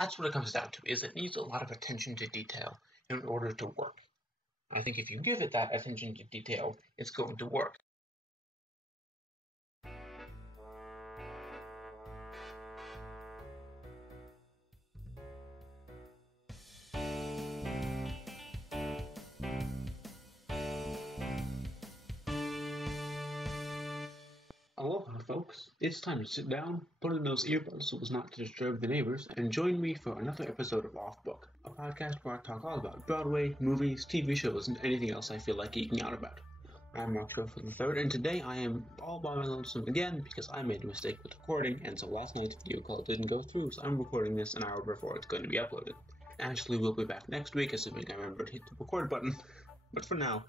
That's what it comes down to, is it needs a lot of attention to detail in order to work. I think if you give it that attention to detail, it's going to work. Aloha, folks. It's time to sit down, put in those earbuds so as not to disturb the neighbors, and join me for another episode of Off Book, a podcast where I talk all about Broadway, movies, TV shows, and anything else I feel like geeking out about. I'm Marc Stoufer the third, and today I am all by my lonesome again because I made a mistake with recording, and so last night's video call didn't go through, so I'm recording this an hour before it's going to be uploaded. Ashley will be back next week, assuming I remember to hit the record button, but for now,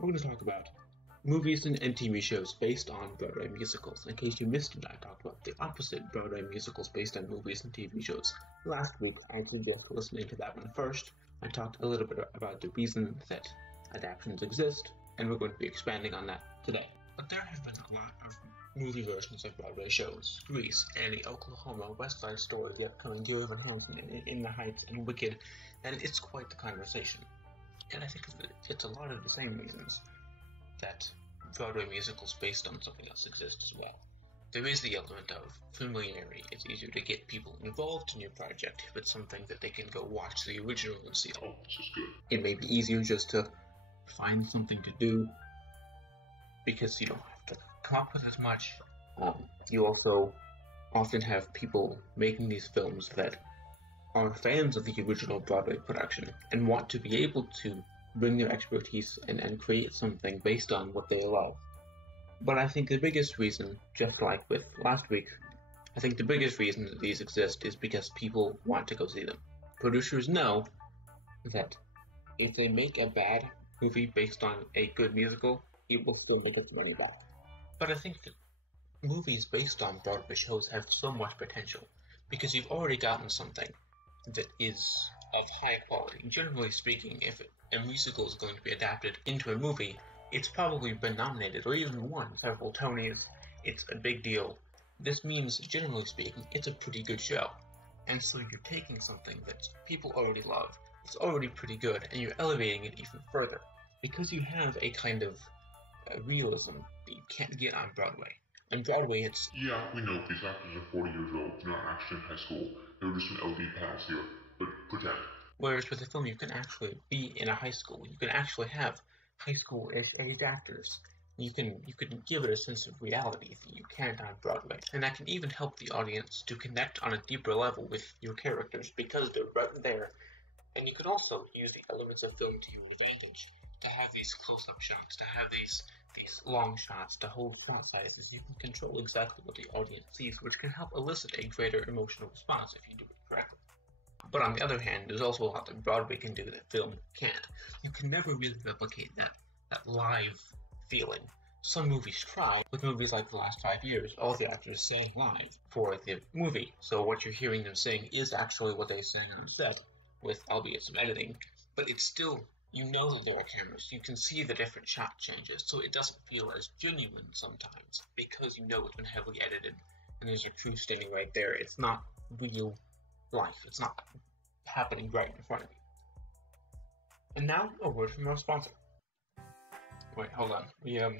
we're going to talk about movies and TV shows based on Broadway musicals. In case you missed it, I talked about the opposite Broadway musicals based on movies and TV shows. Last week, I suggest listening to that one first. I talked a little bit about the reason that adaptations exist, and we're going to be expanding on that today. But there have been a lot of movie versions of Broadway shows. Grease, Annie, Oklahoma, West Side Story, the upcoming Dear Evan Hansen, In the Heights, and Wicked, and it's quite the conversation. And I think it's a lot of the same reasons that Broadway musicals based on something else exist as well. There is the element of familiarity. It's easier to get people involved in your project if it's something that they can go watch the original and see, oh, this is good. It may be easier just to find something to do because you don't have to come up with as much. You also often have people making these films that are fans of the original Broadway production and want to be able to bring their expertise and create something based on what they love. But I think the biggest reason, just like with last week, I think the biggest reason that these exist is because people want to go see them. Producers know that if they make a bad movie based on a good musical, it will still make its money back. But I think that movies based on Broadway shows have so much potential because you've already gotten something that is of high quality. Generally speaking, if a musical is going to be adapted into a movie, it's probably been nominated or even won several Tonys. It's a big deal. This means, generally speaking, it's a pretty good show. And so you're taking something that people already love, it's already pretty good, and you're elevating it even further. Because you have a kind of realism that you can't get on Broadway. On Broadway, it's... Yeah, we know these actors are 40 years old, they're not actually in high school. They were just an LD pass here, but pretend. Whereas with a film, you can actually be in a high school. You can actually have high school-ish age actors. You can give it a sense of reality that you can't on Broadway. And that can even help the audience to connect on a deeper level with your characters because they're right there. And you can also use the elements of film to your advantage. To have these close-up shots, to have these long shots, to hold shot sizes. You can control exactly what the audience sees, which can help elicit a greater emotional response if you do it correctly. But on the other hand, there's also a lot that Broadway can do that film can't. You can never really replicate that live feeling. Some movies try. With movies like the last 5 years, all the actors sang live for the movie. So what you're hearing them sing is actually what they sang on set, with albeit some editing. But it's still, you know that there are cameras. You can see the different shot changes, so it doesn't feel as genuine sometimes, because you know it's been heavily edited, and there's a crew standing right there. It's not real life. It's not happening right in front of you. And now, a word from our sponsor. Wait, hold on. We had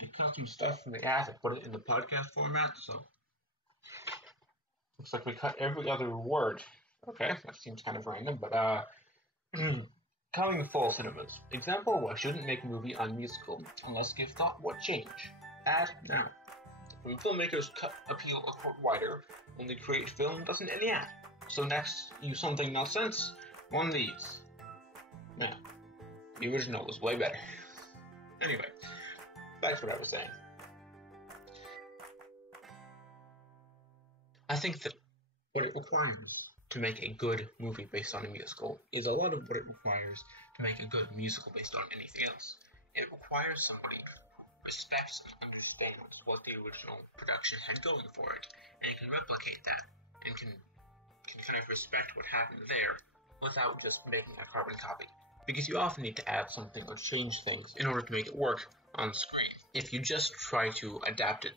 to cut some stuff from the ad and put it in the podcast format, so looks like we cut every other word. Okay, that seems kind of random, but coming to fall cinemas. Example, why shouldn't make a movie on musical unless give thought what change? Ad now. When filmmakers appeal a court wider, when they create film doesn't any ad. So next, use something no sense, one of these. Yeah, the original was way better. Anyway, back to what I was saying. I think that what it requires to make a good movie based on a musical is a lot of what it requires to make a good musical based on anything else. It requires somebody who respects and understands what the original production had going for it, and can replicate that, and can kind of respect what happened there without just making a carbon copy. Because you often need to add something or change things in order to make it work on screen. If you just try to adapt it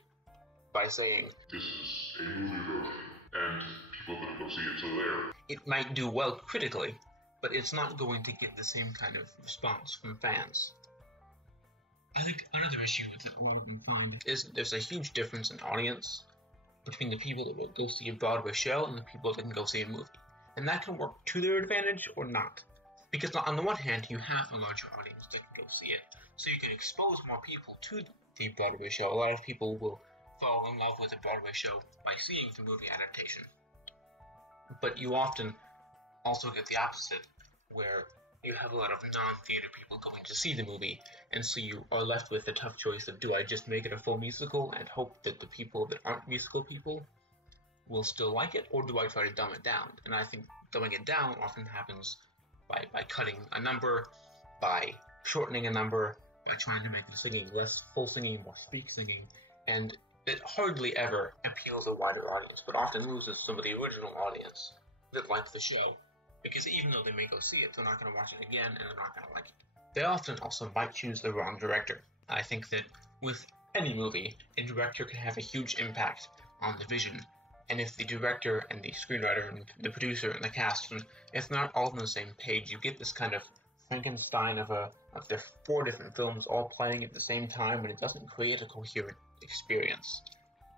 by saying, this is a movie version, and people are going to go go see it, so there. It might do well critically, but it's not going to get the same kind of response from fans. I think another issue that a lot of them find is there's a huge difference in audience between the people that will go see a Broadway show and the people that can go see a movie. And that can work to their advantage or not. Because on the one hand, you have a larger audience that can go see it, so you can expose more people to the Broadway show. A lot of people will fall in love with a Broadway show by seeing the movie adaptation. But you often also get the opposite, where you have a lot of non-theater people going to see the movie, and so you are left with the tough choice of, do I just make it a full musical and hope that the people that aren't musical people will still like it, or do I try to dumb it down? And I think dumbing it down often happens by cutting a number, by shortening a number, by trying to make the singing less full singing, more speak singing, and it hardly ever appeals a wider audience, but often loses some of the original audience that likes the show, because even though they may go see it, they're not going to watch it again, and they're not going to like it. They often also might choose the wrong director. I think that with any movie, a director can have a huge impact on the vision, and if the director and the screenwriter and the producer and the cast, and if they're not all on the same page, you get this kind of Frankenstein of their 4 different films all playing at the same time, and it doesn't create a coherent experience.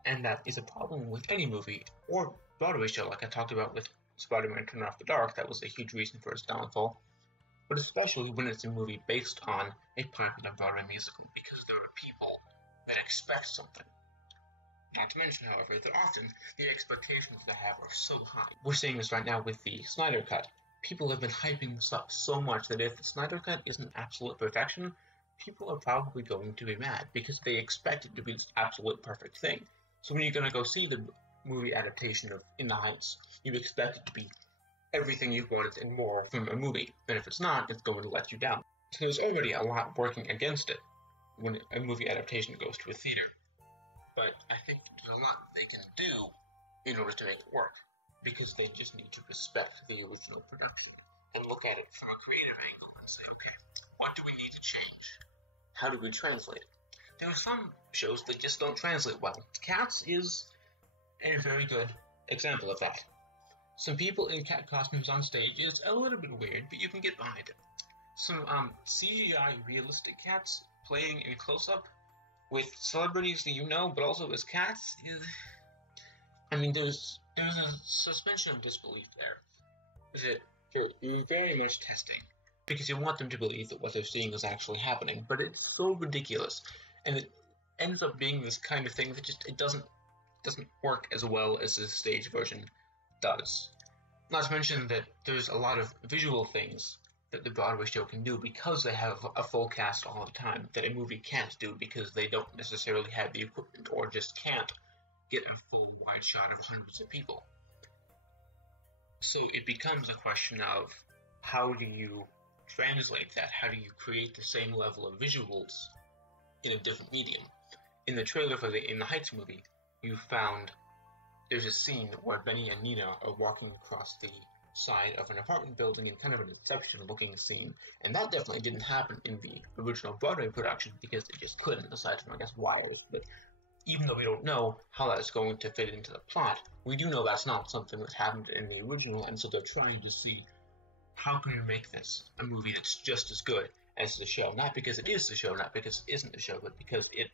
And that is a problem with any movie or Broadway show, like I talked about with Spider-Man Turn Off the Dark. That was a huge reason for its downfall, but especially when it's a movie based on a popular Broadway musical, because there are people that expect something. Not to mention, however, that often the expectations they have are so high. We're seeing this right now with the Snyder Cut. People have been hyping this up so much that if the Snyder Cut isn't absolute perfection, people are probably going to be mad, because they expect it to be this absolute perfect thing. So when you're going to go see the movie adaptation of In the Heights, you expect it to be everything you've wanted and more from a movie, and if it's not, it's going to let you down. So there's already a lot working against it when a movie adaptation goes to a theater. But I think there's a lot they can do in order to make it work, because they just need to respect the original production and look at it from a creative angle and say, okay, what do we need to change? How do we translate it? There are some shows that just don't translate well. Cats is a very good example of that. Some people in cat costumes on stage is a little bit weird, but you can get behind it. Some CGI realistic cats playing in close-up with celebrities that you know, but also as cats, there's a suspension of disbelief there. That you're very much testing, because you want them to believe that what they're seeing is actually happening, but it's so ridiculous, and it ends up being this kind of thing that just it doesn't work as well as the stage version does. Not to mention that there's a lot of visual things that the Broadway show can do because they have a full cast all the time that a movie can't do, because they don't necessarily have the equipment or just can't get a full wide shot of hundreds of people. So it becomes a question of, how do you translate that? How do you create the same level of visuals in a different medium? In the trailer for the In the Heights movie, you found there's a scene where Benny and Nina are walking across the side of an apartment building in kind of an Inception-looking scene, and that definitely didn't happen in the original Broadway production, because they just couldn't, aside from, I guess, wires. But even though we don't know how that's going to fit into the plot, we do know that's not something that happened in the original, and so they're trying to see, how can we make this a movie that's just as good as the show? Not because it is the show, not because it isn't the show, but because it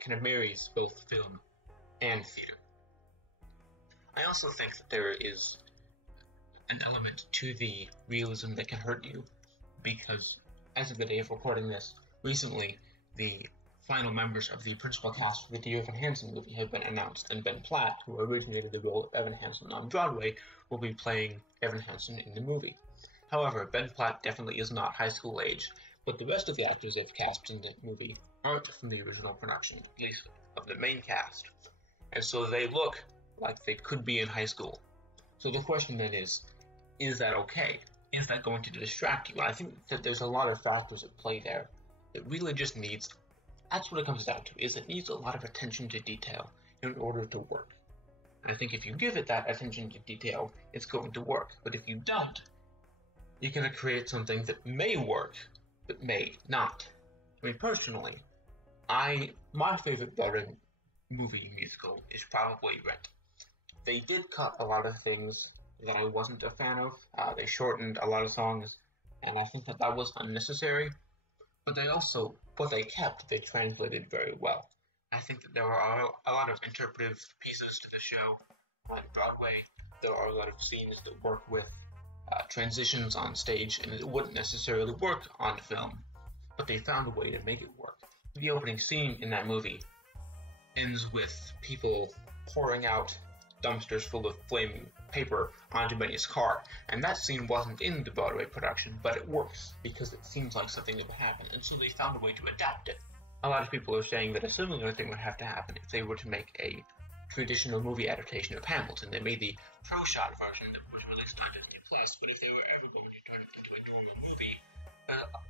kind of marries both film and theater. I also think that there is an element to the realism that can hurt you, because as of the day of recording this, recently the final members of the principal cast for the Evan Hansen movie have been announced, and Ben Platt, who originated the role of Evan Hansen on Broadway, will be playing Evan Hansen in the movie. However, Ben Platt definitely is not high school age, but the rest of the actors they've cast in the movie aren't from the original production, at least of the main cast, and so they look like they could be in high school. So the question then is that okay? Is that going to distract you? I think that there's a lot of factors at play there. It really just needs, that's what it comes down to, is it needs a lot of attention to detail in order to work. And I think if you give it that attention to detail, it's going to work. But if you don't, you're going to create something that may work, but may not. I mean, personally, my favorite Broadway movie musical is probably Rent. they did cut a lot of things that I wasn't a fan of. They shortened a lot of songs, and I think that was unnecessary. But what they kept, they translated very well. I think that there are a lot of interpretive pieces to the show on Broadway. There are a lot of scenes that work with transitions on stage, and it wouldn't necessarily work on film, but they found a way to make it work. The opening scene in that movie ends with people pouring out dumpsters full of flaming paper onto Benny's car, and that scene wasn't in the Broadway production, but it works because it seems like something that would happen, and so they found a way to adapt it. A lot of people are saying that a similar thing would have to happen if they were to make a traditional movie adaptation of Hamilton. They made the pro-shot version that was released on Disney+, but if they were ever going to turn it into a normal movie,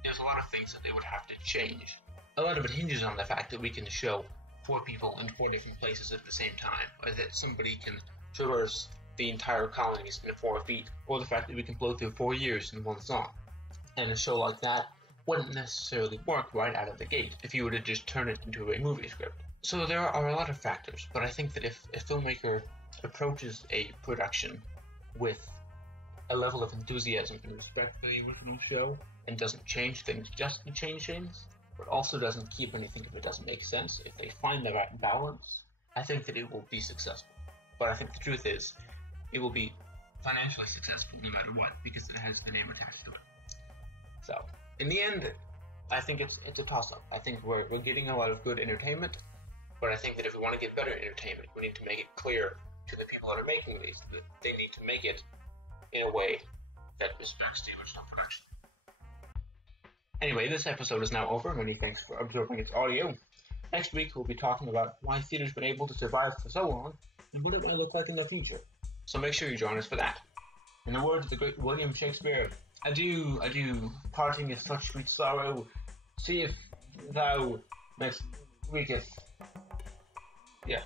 there's a lot of things that they would have to change. A lot of it hinges on the fact that we can show 4 people in 4 different places at the same time, or that somebody can traverse the entire colonies in 4 feet, or the fact that we can blow through 4 years in one song. And a show like that wouldn't necessarily work right out of the gate if you were to just turn it into a movie script. So there are a lot of factors, but I think that if a filmmaker approaches a production with a level of enthusiasm and respect for the original show, and doesn't change things just to change things, but also doesn't keep anything if it doesn't make sense, if they find the right balance, I think that it will be successful. But I think the truth is, it will be financially successful no matter what, because it has the name attached to it. So, in the end, I think it's a toss-up. I think we're getting a lot of good entertainment, but I think that if we want to get better entertainment, we need to make it clear to the people that are making these that they need to make it in a way that respects the original production. Anyway, this episode is now over. Many thanks for absorbing its audio. Next week, we'll be talking about why theater's been able to survive for so long, and what it might look like in the future. So make sure you join us for that. In the words of the great William Shakespeare, adieu, adieu, parting is such sweet sorrow, see if thou next weeketh. Yeah.